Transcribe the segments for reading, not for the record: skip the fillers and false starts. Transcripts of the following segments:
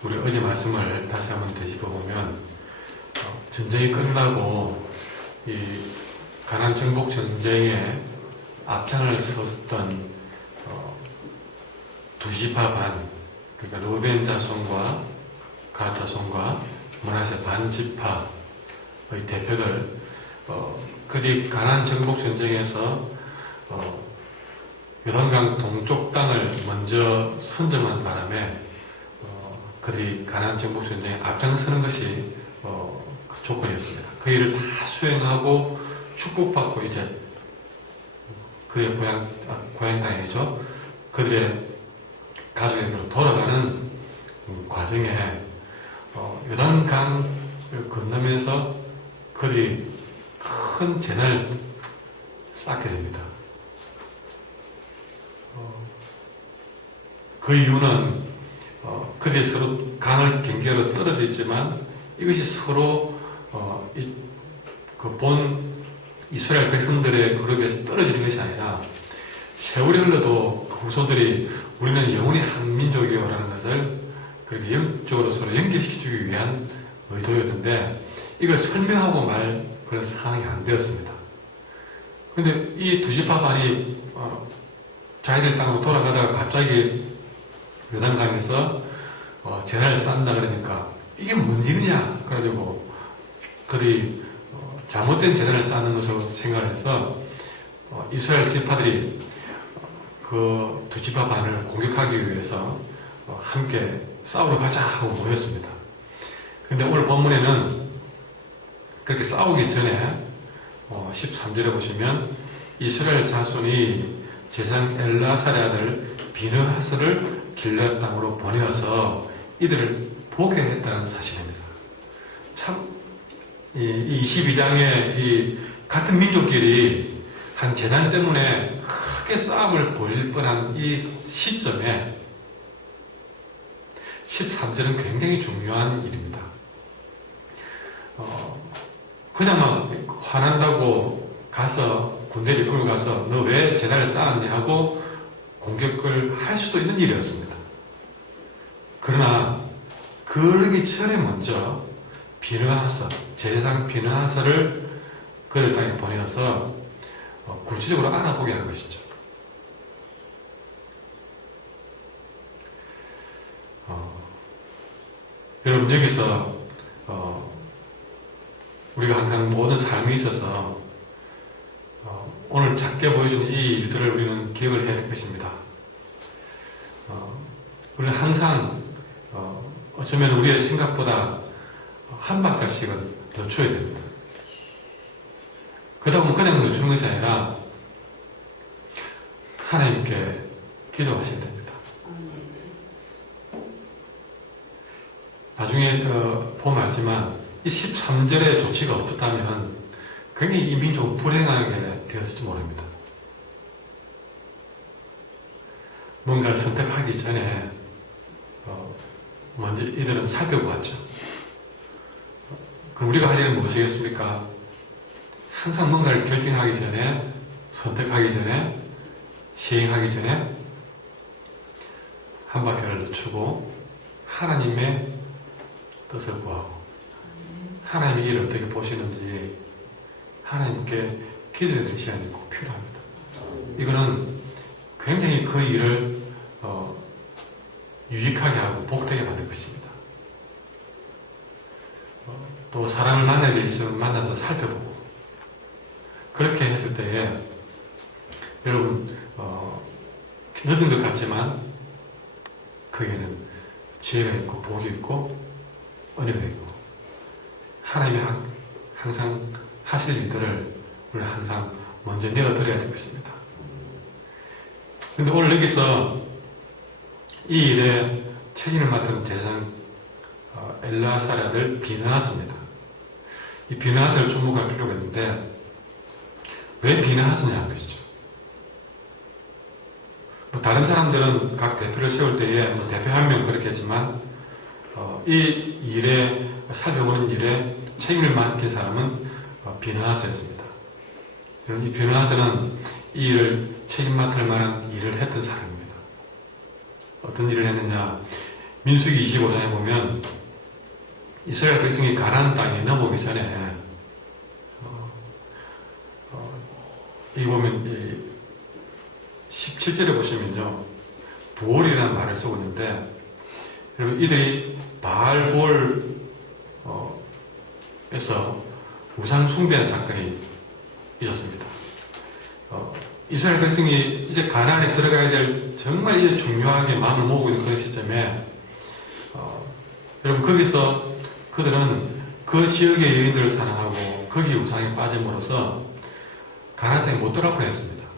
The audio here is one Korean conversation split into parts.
우리 어제 말씀을 다시 한번 되짚어보면 전쟁이 끝나고 이 가나안 정복 전쟁에 앞장을 섰던 두 지파 반, 그러니까 르우벤 자손과 갓 자손과 므낫세 반 지파의 대표들, 그들이 가나안 정복 전쟁에서 요단강 동쪽 땅을 먼저 선점한 바람에 그들이 가나안 정복 전쟁에 앞장서는 것이 그 조건이었습니다. 그 일을 다 수행하고 축복받고 이제 그의 고향 땅이죠. 그들의 가족에게로 돌아가는 과정에 요단강을 건너면서 그들이 큰 재난을 쌓게 됩니다. 그 이유는 그들이 서로 강을 경계로 떨어져 있지만 이것이 서로 본 이스라엘 백성들의 그룹에서 떨어지는 것이 아니라 세월이 흘러도 그 후손들이 우리는 영원히 한 민족이요라는 것을 그렇게 영적으로 서로 연결시켜주기 위한 의도였는데 이걸 설명하고 말 그런 상황이 안 되었습니다. 그런데 이 두 지파 반이 자기들 땅으로 돌아가다가 갑자기 요단강에서 재난을 쌓는다 그러니까 이게 뭔 일이냐 그래가지고 그들이 잘못된 재난을 쌓는 것으로 생각을 해서 이스라엘 지파들이 그 두 지파 반을 공격하기 위해서 함께 싸우러 가자 하고 모였습니다. 그런데 오늘 본문에는 그렇게 싸우기 전에 13절에 보시면 이스라엘 자손이 제사장 엘라살의 아들 비느하스를 길앗 땅으로 보내어서 이들을 보게 했다는 사실입니다. 참, 이 22장에 이 같은 민족끼리 한 재난 때문에 크게 싸움을 벌일 뻔한 이 시점에 13절은 굉장히 중요한 일입니다. 그냥 막 화난다고 가서 군대를 이끌고 가서 너 왜 재난을 쌓았니 하고 공격을 할 수도 있는 일이었습니다. 그러나 그러기 전에 먼저 비느하스, 제사장 비느하스를 그들 땅에 보내어서 구체적으로 알아보게 하는 것이죠. 여러분 여기서 우리가 항상 모든 삶에 있어서 오늘 작게 보여준 이 일들을 우리는 기억을 해야 될 것입니다. 우리는 항상 어쩌면 우리의 생각보다 한 발짝씩은 늦춰야 됩니다. 그러다 보면 그냥 늦추는 것이 아니라 하나님께 기도하셔야 됩니다. 나중에 보면 알지만 이 13절의 조치가 없었다면 굉장히 이 민족은 불행하게 되었을지 모릅니다. 뭔가를 선택하기 전에 먼저 이들은 살펴보았죠. 그럼 우리가 할 일은 무엇이겠습니까? 항상 뭔가를 결정하기 전에, 선택하기 전에, 시행하기 전에 한 바퀴를 늦추고 하나님의 뜻을 구하고 하나님이 이를 어떻게 보시는지 하나님께 기도해야 될 시간이 꼭 필요합니다. 이거는 굉장히 그 일을 유익하게 하고 복되게 만들 것입니다. 또 사람을 만나야 될 있으면 만나서 살펴보고 그렇게 했을 때에 여러분 늦은 것 같지만 거기에는 지혜가 있고 복이 있고 은혜가 있고 하나님이 항상 하실 일들을 우리 항상 먼저 내어드려야 되겠습니다. 그런데 오늘 여기서 이 일에 책임을 맡은 제사장 엘라살의 아들 비느하스입니다. 이 비느하스를 주목할 필요가 있는데 왜 비느하스냐 하는 것이죠. 다른 사람들은 각 대표를 세울 때에 대표 한 명 그렇게 했지만 이 일에 살펴보는 일에 책임을 맡긴 사람은 비느하스였습니다. 이 비느하스는 이 일을 책임 맡을 만한 일을 했던 사람입니다. 어떤 일을 했느냐? 민수기 25장에 보면 이스라엘 백성이 가나안 땅에 넘어오기 전에 이 보면 17절에 보시면요, 부올이라는 말을 쓰고 있는데, 여러분 이들이 바알볼에서 우상 숭배한 사건이 있었습니다. 이스라엘 백성이 이제 가나안에 들어가야 될 정말 이제 중요하게 마음을 모으고 있는 그런 시점에 여러분 거기서 그들은 그 지역의 여인들을 사랑하고 거기 우상에 빠짐으로써 가나안 땅에 못 들어갈 뻔했습니다.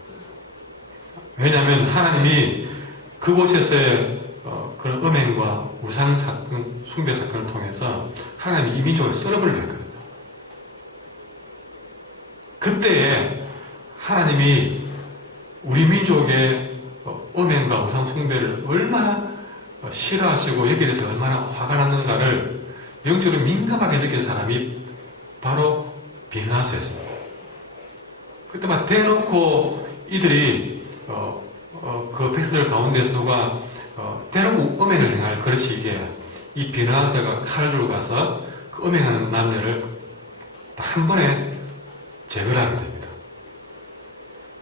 왜냐하면 하나님이 그곳에서의 그런 음행과 우상 사건, 숭배 사건을 통해서 하나님이 이 민족을 썰어버리려 했거든요. 그때에 하나님이 우리 민족의 음행과 우상 숭배를 얼마나 싫어하시고 여기에 대해서 얼마나 화가 났는가를 영적으로 민감하게 느낀 사람이 바로 비느하스였습니다. 그때 막 대놓고 이들이 그 백성들 가운데서 누가 대놓고 음행을 행할 그릇이기에 이 비느하스가 칼을 들고 가서 그 음행하는 남녀를 한 번에 제거를 하게 됩니다.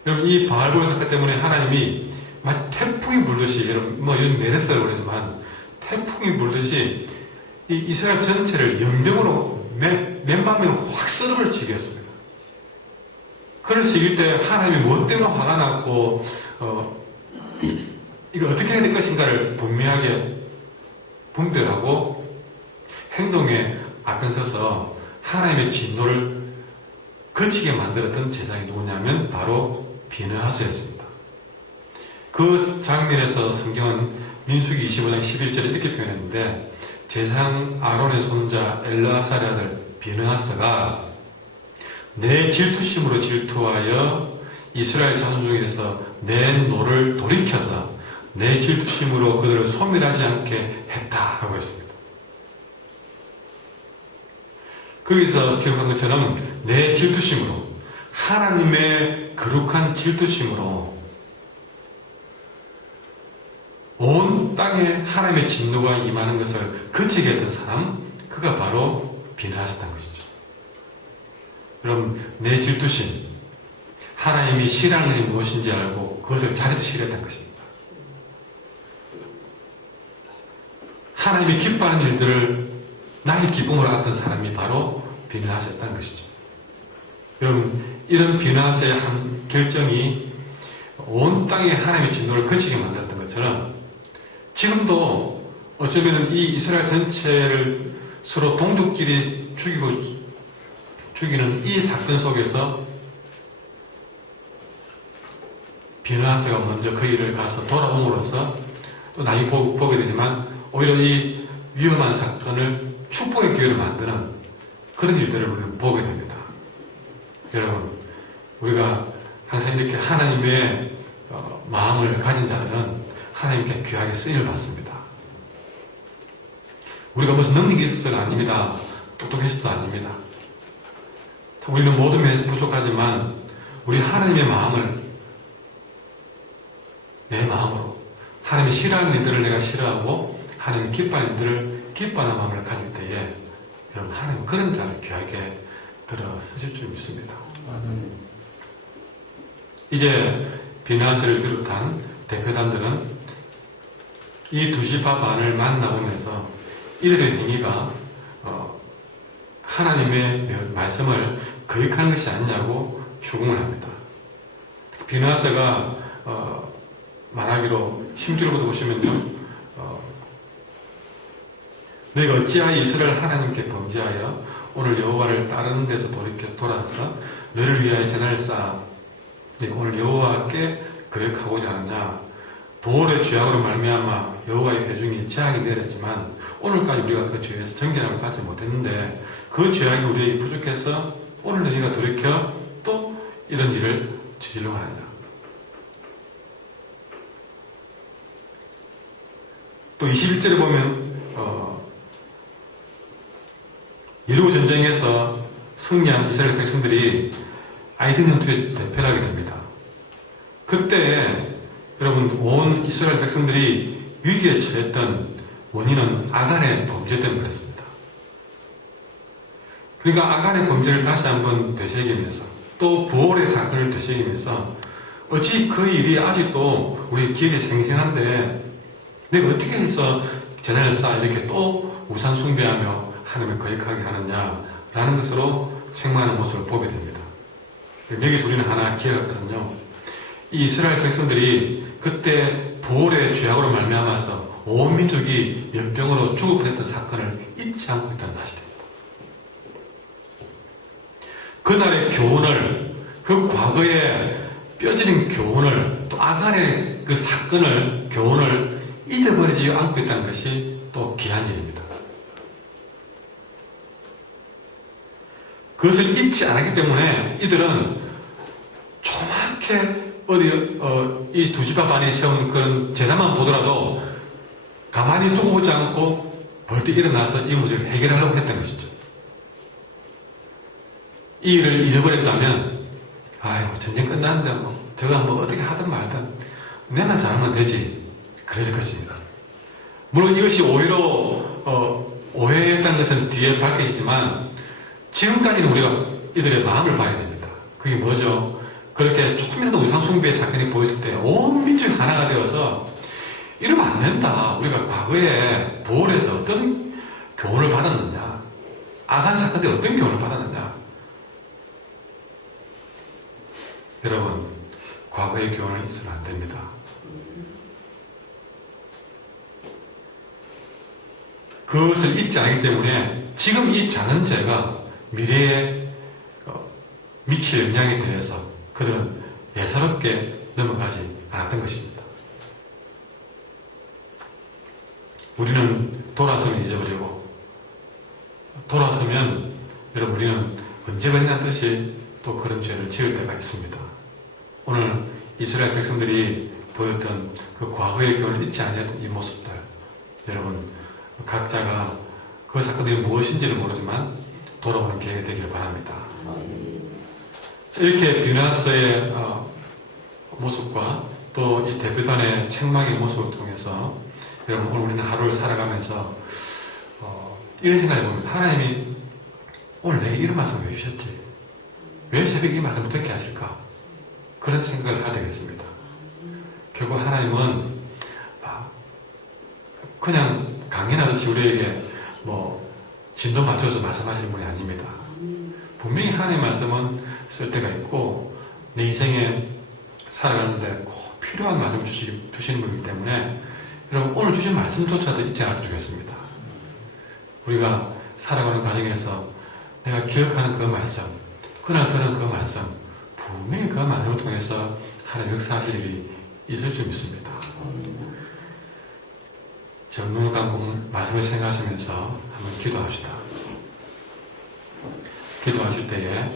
여러분 이 바알볼 사건 때문에 하나님이 마치 태풍이 불듯이, 여러분 뭐 요즘 내렸어요 그러지만 태풍이 불듯이 이 이스라엘 전체를 연병으로 몇만 명을 확 썰어버리게 했습니다. 그런 시기 때 하나님이 무엇 때문에 화가 났고 이걸 어떻게 해야 될 것인가를 분명하게 분별하고 행동에 앞장서서 하나님의 진노를 거치게 만들었던 제사장이 누구냐면 바로 비느하스였습니다. 그 장면에서 성경은 민수기 25장 11절에 이렇게 표현했는데, 제사장 아론의 손자 엘르아살의 아들 비느하스가 내 질투심으로 질투하여 이스라엘 자손 중에서 내 노를 돌이켜서 내 질투심으로 그들을 소멸하지 않게 했다라고 했습니다. 거기서 기록한 것처럼 내 질투심으로, 하나님의 거룩한 질투심으로 온 땅에 하나님의 진노가 임하는 것을 거치게 했던 사람, 그가 바로 비느하스였던 것이죠. 여러분, 내 질투심, 하나님이 싫어하는 것이 무엇인지 알고 그것을 자기도 싫어했던 것입니다. 하나님이 기뻐하는 일들을 나의 기쁨으로 알았던 사람이 바로 비느하스였다는 것이죠. 여러분, 이런 비느하스의 한 결정이 온 땅에 하나님의 진노를 거치게 만들었던 것처럼 지금도 어쩌면 이 이스라엘 전체를 서로 동족끼리 죽이는 이 사건 속에서 비느하스가 먼저 그 일을 가서 돌아옴으로써 또 나중에 보게 되지만 오히려 이 위험한 사건을 축복의 기회로 만드는 그런 일들을 우리는 보게 됩니다. 여러분, 우리가 항상 이렇게 하나님의 마음을 가진 자들은 하나님께 귀하게 쓰임을 받습니다. 우리가 무슨 능력이 있어서가 아닙니다. 똑똑해서도 아닙니다. 우리는 모든 면에서 부족하지만 우리 하나님의 마음을 내 마음으로, 하나님이 싫어하는 일들을 내가 싫어하고 하나님이 기뻐하는 일들을 기뻐하는 마음을 가질 때에 여러분, 하나님은 그런 자를 귀하게 들어서실 줄 믿습니다. 이제 비느하스를 비롯한 대표단들은 이 두 지파 반을 만나보면서 이들의 행위가 하나님의 말씀을 거역하는 것이 아니냐고 추궁을 합니다. 비느하스가 말하기로 10절부터 보시면요, 너희가 어찌하여 이스라엘 하나님께 범죄하여 오늘 여호와를 따르는 데서 돌아서 너를 위하여 전할 쌓아 오늘 여호와께 거역하고자 하느냐. 보홀의 죄악으로 말미암아 여호와의 회중이 재앙이 내렸지만 오늘까지 우리가 그 죄에서 정결함을 받지 못했는데 그 죄악이 우리에게 부족해서 오늘 너희가 돌이켜 또 이런 일을 저질러 하느냐. 또 21절에 보면 여리고 전쟁에서 승리한 이스라엘 백성들이 아이슨 전투에 대패를 하게 됩니다. 그때 여러분, 온 이스라엘 백성들이 위기에 처했던 원인은 아간의 범죄 때문에 그랬습니다. 그러니까 아간의 범죄를 다시 한번 되새기면서 또 부활의 사건을 되새기면서 어찌 그 일이 아직도 우리 기억에 생생한데 내가 어떻게 해서 재단을 쌓아 이렇게 또 우상 숭배하며 하나님을 거역하게 하느냐라는 것으로 책망하는 모습을 보게 됩니다. 여기서 우리는 하나 기억할 것은요, 이 이스라엘 백성들이 그때 부활의 죄악으로 말미암아서 온 민족이 열병으로 죽을 뻔했던 사건을 잊지 않고 있다는 사실입니다. 그날의 교훈을, 그 과거의 뼈저린 교훈을, 또 아간의 그 사건을, 교훈을 잊어버리지 않고 있다는 것이 또 귀한 일입니다. 그것을 잊지 않았기 때문에 이들은 조그맣게 이 두 집 앞 안에 세운 그런 재단만 보더라도 가만히 두고 보지 않고 벌떡 일어나서 이 문제를 해결하려고 했던 것이죠. 이 일을 잊어버렸다면, 아이고, 전쟁 끝났는데 저가 어떻게 하든 말든 내가 잘하면 되지. 그랬을 것입니다. 물론 이것이 오히려 오해였다는 것은 뒤에 밝혀지지만 지금까지는 우리가 이들의 마음을 봐야 됩니다. 그게 뭐죠? 그렇게 조금이라도 우상숭배의 사건이 보였을 때 온 민족이 하나가 되어서 이러면 안 된다. 우리가 과거에 부활에서 어떤 교훈을 받았느냐, 아간 사건 때 어떤 교훈을 받았느냐. 여러분, 과거의 교훈을 잊으면 안 됩니다. 그것을 잊지 않기 때문에 지금 이 작은 죄가 미래에 미칠 영향에 대해서 그들은 예사롭게 넘어가지 않았던 것입니다. 우리는 돌아서면 잊어버리고, 돌아서면 여러분 우리는 언제 걸리나 듯이 또 그런 죄를 지을 때가 있습니다. 오늘 이스라엘 백성들이 보였던 그 과거의 교훈을 잊지 않았던 이 모습들, 여러분 각자가 그 사건들이 무엇인지는 모르지만 돌아오는 계획이 되기를 바랍니다. 이렇게 비누아스의 모습과 또 이 대표단의 책망의 모습을 통해서 여러분 오늘 우리는 하루를 살아가면서 이런 생각을 해봅니다. 하나님이 오늘 내게 이런 말씀을 왜 주셨지? 왜 새벽에 이 말씀을 듣게 하실까? 그런 생각을 하게 되겠습니다. 결국 하나님은 그냥 강연하듯이 우리에게 진도 맞춰서 말씀하시는 분이 아닙니다. 분명히 하나님의 말씀은 쓸 때가 있고 내 인생에 살아가는데 꼭 필요한 말씀을 주시는 분이기 때문에 여러분 오늘 주신 말씀조차도 잊지 않았으면 좋겠습니다. 우리가 살아가는 과정에서 내가 기억하는 그 말씀, 그날 들은 그 말씀, 분명히 그 말씀을 통해서 하나님 역사하실 일이 있을 줄 믿습니다. 눈을 감고 말씀을 생각하시면서 한번 기도합시다. 기도하실 때에